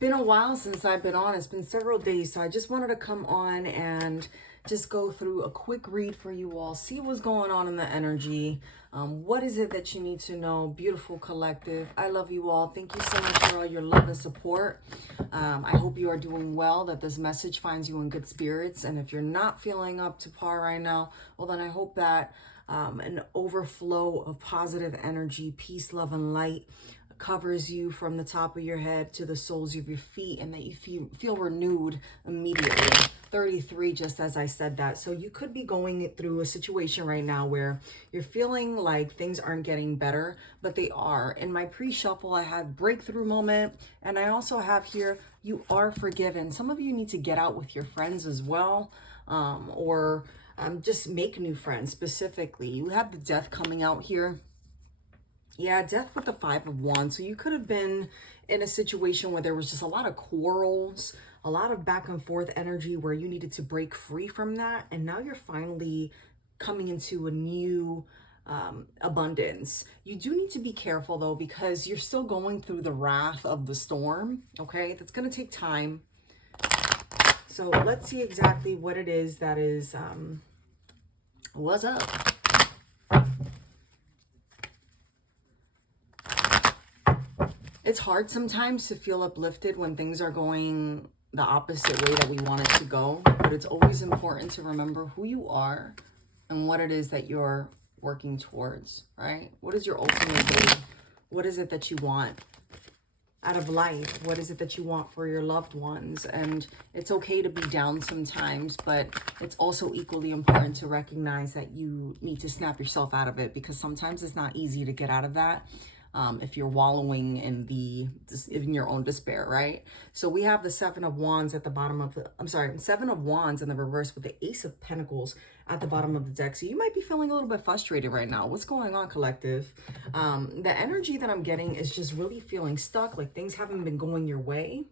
been a while since I've been on. It's been several days, so I just wanted to come on and just go through a quick read for you all, see what's going on in the energy. What is it that you need to know? Beautiful collective. I love you all. Thank you so much for all your love and support. I hope you are doing well, that this message finds you in good spirits. And if you're not feeling up to par right now, well, then I hope that an overflow of positive energy, peace, love, and light covers you from the top of your head to the soles of your feet, and that you feel renewed immediately. 33, just as I said that. So you could be going through a situation right now where you're feeling like things aren't getting better, but they are. In my pre-shuffle, I had breakthrough moment, and I also have here, you are forgiven. Some of you need to get out with your friends as well, or just make new friends. Specifically, you have the death coming out here. Yeah, death with the 5 of Wands. So you could have been in a situation where there was just a lot of quarrels, a lot of back and forth energy where you needed to break free from that. And now you're finally coming into a new abundance. You do need to be careful though, because you're still going through the wrath of the storm. Okay, that's going to take time. So let's see exactly what it is that is, what's up? It's hard sometimes to feel uplifted when things are going the opposite way that we want it to go, but it's always important to remember who you are and what it is that you're working towards, right? What is your ultimate goal? What is it that you want out of life? What is it that you want for your loved ones? And it's okay to be down sometimes, but it's also equally important to recognize that you need to snap yourself out of it, because sometimes it's not easy to get out of that. If you're wallowing in your own despair, right? So we have the 7 of Wands at the bottom of the, 7 of Wands in the reverse with the Ace of Pentacles at the bottom of the deck. So you might be feeling a little bit frustrated right now. What's going on, collective? The energy that I'm getting is just really feeling stuck, like things haven't been going your way.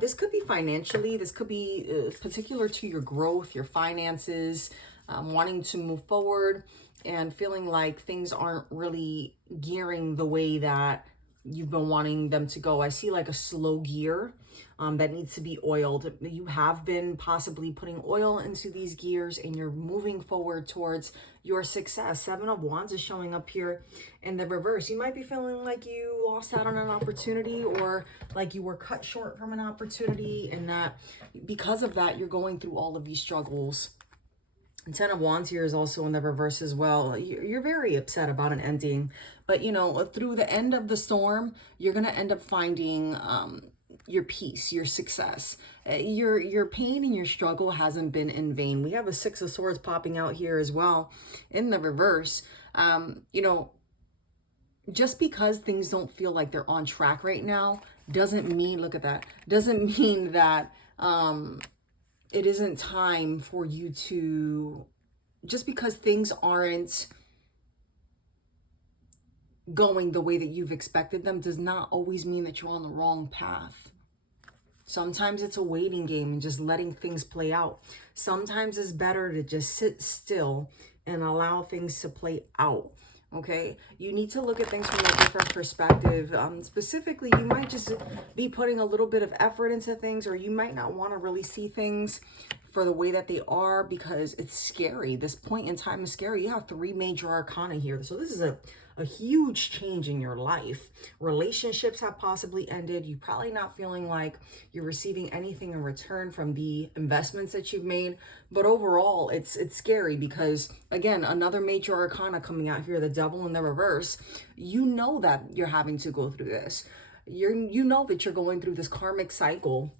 This could be financially, this could be particular to your growth, your finances, wanting to move forward and feeling like things aren't really gearing the way that you've been wanting them to go. I see like a slow gear that needs to be oiled. You have been possibly putting oil into these gears and you're moving forward towards your success. 7 of Wands is showing up here in the reverse. You might be feeling like you lost out on an opportunity, or like you were cut short from an opportunity, and that because of that, you're going through all of these struggles. 10 of Wands here is also in the reverse as well. You're very upset about an ending, but you know, through the end of the storm, you're going to end up finding your peace, your success. Your pain and your struggle hasn't been in vain. We have a 6 of Swords popping out here as well in the reverse. You know, just because things don't feel like they're on track right now doesn't mean, look at that, doesn't mean that it isn't time for you to, just because things aren't going the way that you've expected them does not always mean that you're on the wrong path. Sometimes it's a waiting game and just letting things play out. Sometimes it's better to just sit still and allow things to play out. Okay, you need to look at things from a different perspective. Specifically, you might just be putting a little bit of effort into things, or you might not want to really see things for the way that they are because it's scary. This point in time is scary. You have 3 major arcana here. So this is a huge change in your life. Relationships have possibly ended. You're probably not feeling like you're receiving anything in return from the investments that you've made. But overall, it's scary because, again, another major arcana coming out here, the Devil in the reverse. You know that you're having to go through this. You know that you're going through this karmic cycle.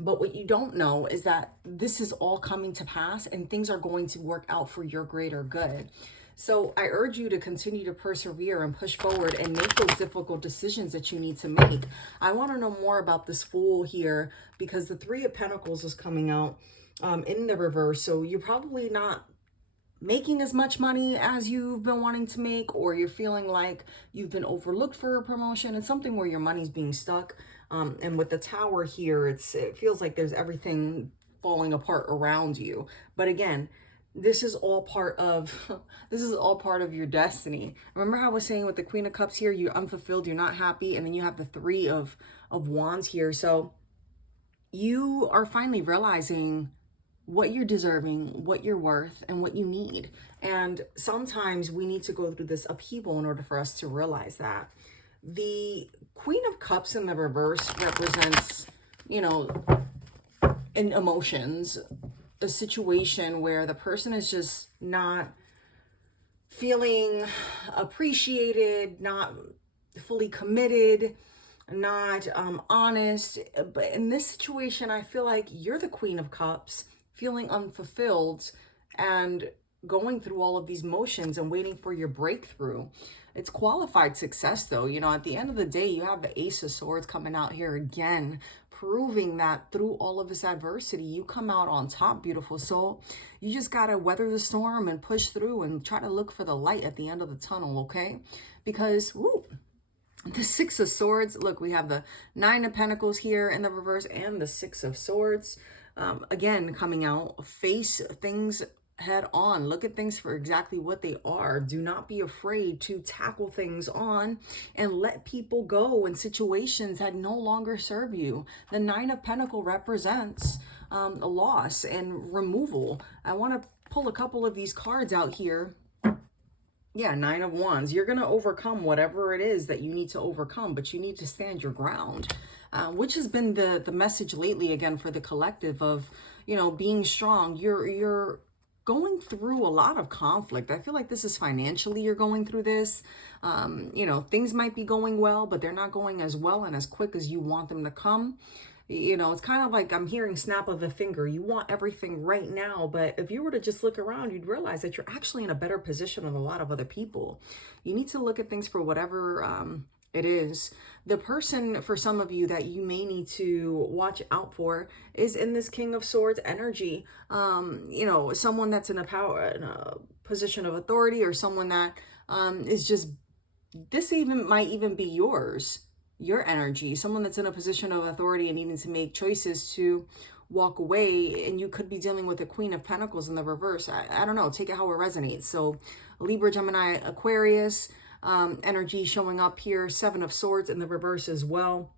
But what you don't know is that this is all coming to pass and things are going to work out for your greater good. So I urge you to continue to persevere and push forward and make those difficult decisions that you need to make. I want to know more about this Fool here because the 3 of Pentacles is coming out in the reverse. So you're probably not making as much money as you've been wanting to make, or you're feeling like you've been overlooked for a promotion. It's something where your money's being stuck. And with the Tower here, it feels like there's everything falling apart around you. But again, this is all part of this is all part of your destiny. Remember how I was saying with the Queen of Cups here, you're unfulfilled, you're not happy, and then you have the Three of Wands here. So you are finally realizing what you're deserving, what you're worth, and what you need. And sometimes we need to go through this upheaval in order for us to realize that. The Queen of Cups in the reverse represents, you know, in emotions, a situation where the person is just not feeling appreciated, not fully committed, not honest. But in this situation, I feel like you're the Queen of Cups, feeling unfulfilled and going through all of these motions and waiting for your breakthrough. It's qualified success, though. You know, at the end of the day, you have the Ace of Swords coming out here again, proving that through all of this adversity, you come out on top, beautiful soul. You just got to weather the storm and push through and try to look for the light at the end of the tunnel, okay? Because, woo, the Six of Swords, look, we have the Nine of Pentacles here in the reverse and the Six of Swords. Again, coming out, face things head on. Look at things for exactly what they are. Do not be afraid to tackle things on and let people go in situations that no longer serve you. The Nine of Pentacles represents a loss and removal. I want to pull a couple of these cards out here. Yeah, Nine of Wands. You're going to overcome whatever it is that you need to overcome, but you need to stand your ground, which has been the message lately, again, for the collective of, you know, being strong. You're going through a lot of conflict. I feel like this is financially, you're going through this. You know, things might be going well, but they're not going as well and as quick as you want them to come. You know, it's kind of like I'm hearing snap of the finger. You want everything right now, but if you were to just look around, you'd realize that you're actually in a better position than a lot of other people. You need to look at things for whatever it is. The person, for some of you, that you may need to watch out for is in this King of Swords energy. You know, someone that's in a position of authority, or someone that is just, this even might even be yours, your energy, someone that's in a position of authority and needing to make choices to walk away. And you could be dealing with the Queen of Pentacles in the reverse. I don't know, take it how it resonates. So Libra, Gemini, Aquarius energy showing up here. Seven of Swords in the reverse as well.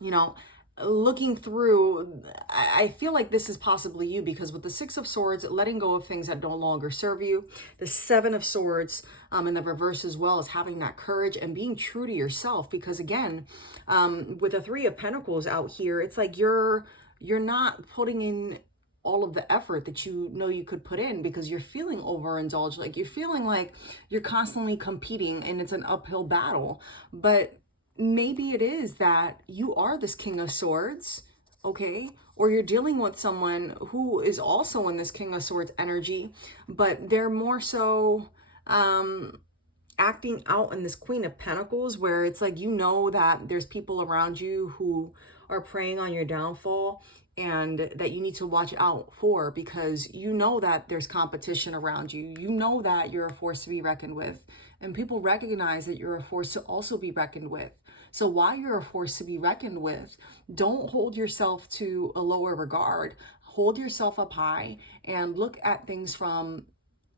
You know, looking through, I feel like this is possibly you, because with the Six of Swords, letting go of things that no longer serve you. The Seven of Swords in the reverse as well, is having that courage and being true to yourself. Because again, with the Three of Pentacles out here, it's like you're not putting in all of the effort that you know you could put in, because you're feeling overindulged. Like you're feeling like you're constantly competing and it's an uphill battle. But maybe it is that you are this King of Swords, okay? Or you're dealing with someone who is also in this King of Swords energy, but they're more so acting out in this Queen of Pentacles, where it's like, you know, that there's people around you who are preying on your downfall and that you need to watch out for, because you know that there's competition around you. You know that you're a force to be reckoned with, and people recognize that you're a force to also be reckoned with. So while you're a force to be reckoned with, don't hold yourself to a lower regard. Hold yourself up high and look at things from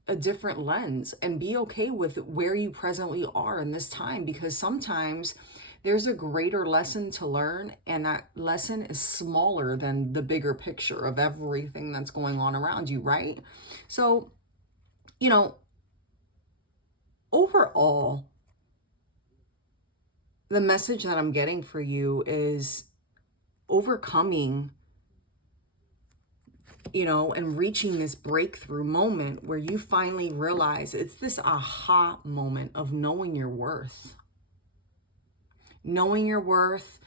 a different lens, and be okay with where you presently are in this time, because sometimes there's a greater lesson to learn, and that lesson is smaller than the bigger picture of everything that's going on around you, right? So, you know, overall, the message that I'm getting for you is overcoming, you know, and reaching this breakthrough moment where you finally realize, it's this aha moment of knowing your worth. Knowing your worth,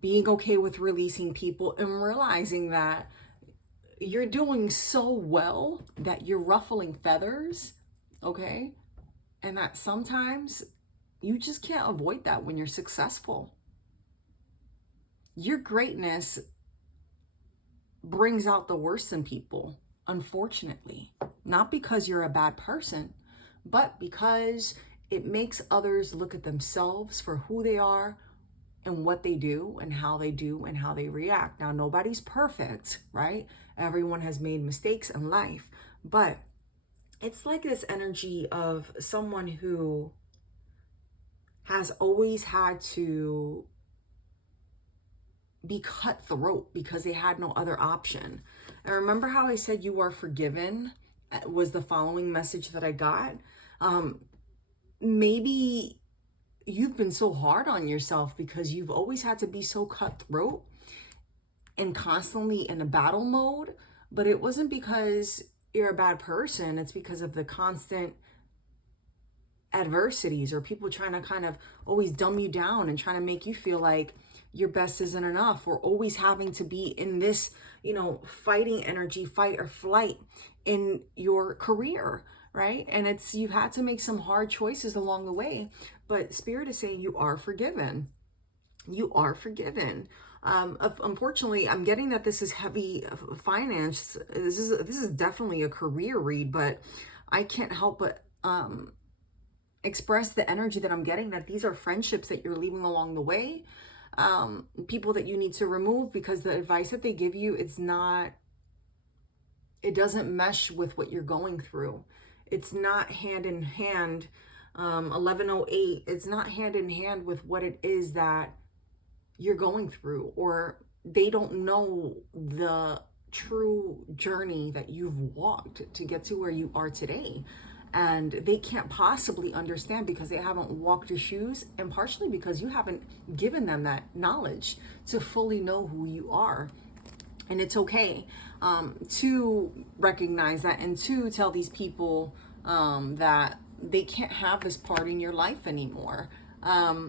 being okay with releasing people, and realizing that you're doing so well that you're ruffling feathers, okay? And that sometimes you just can't avoid that when you're successful. Your greatness brings out the worst in people, unfortunately. Not because you're a bad person, but because it makes others look at themselves for who they are and what they do and how they react. Now, nobody's perfect, right? Everyone has made mistakes in life, but it's like this energy of someone who has always had to be cutthroat because they had no other option. And remember how I said you are forgiven was the following message that I got. Maybe you've been so hard on yourself because you've always had to be so cutthroat and constantly in a battle mode, but it wasn't because you're a bad person. It's because of the constant adversities or people trying to kind of always dumb you down and trying to make you feel like your best isn't enough, or always having to be in this, fighting energy, fight or flight in your career, right? And it's, you've had to make some hard choices along the way, but Spirit is saying you are forgiven. You are forgiven. Unfortunately, I'm getting that this is heavy finance. This is definitely a career read, but I can't help but express the energy that I'm getting, that these are friendships that you're leaving along the way, people that you need to remove because the advice that they give you, it doesn't mesh with what you're going through. It's not hand in hand. 1108, it's not hand in hand with what it is that you're going through, or they don't know the true journey that you've walked to get to where you are today. And they can't possibly understand because they haven't walked your shoes, and partially because you haven't given them that knowledge to fully know who you are. And it's okay to recognize that, and to tell these people that they can't have this part in your life anymore.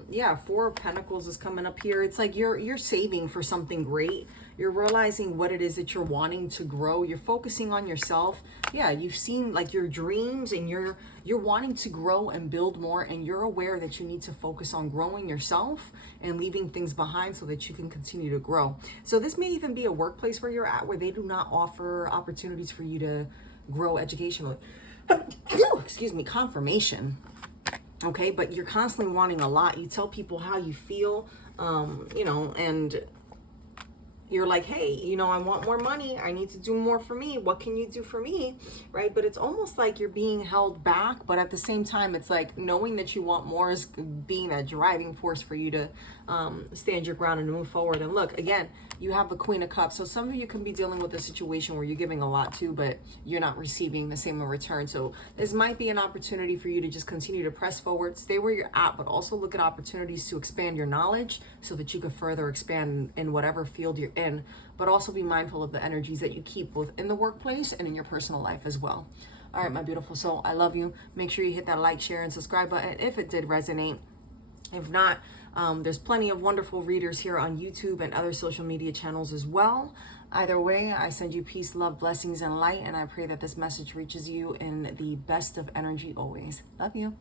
Yeah, Four of Pentacles is coming up here. It's like you're saving for something great. You're realizing what it is that you're wanting to grow. You're focusing on yourself. Yeah, you've seen like your dreams, and you're wanting to grow and build more, and you're aware that you need to focus on growing yourself and leaving things behind so that you can continue to grow. So this may even be a workplace where you're at, where they do not offer opportunities for you to grow educationally. Excuse me, confirmation. Okay, but you're constantly wanting a lot. You tell people how you feel, and you're like, hey, I want more money. I need to do more for me. What can you do for me? Right? But it's almost like you're being held back. But at the same time, it's like knowing that you want more is being a driving force for you to stand your ground and move forward. And look, again, you have the Queen of Cups. So some of you can be dealing with a situation where you're giving a lot too, but you're not receiving the same in return. So this might be an opportunity for you to just continue to press forward, stay where you're at, but also look at opportunities to expand your knowledge so that you can further expand in whatever field you're in, but also be mindful of the energies that you keep both in the workplace and in your personal life as well. All right, my beautiful soul, I love you. Make sure you hit that like, share, and subscribe button if it did resonate. If not, there's plenty of wonderful readers here on YouTube and other social media channels as well. Either way, I send you peace, love, blessings, and light, and I pray that this message reaches you in the best of energy always. Love you.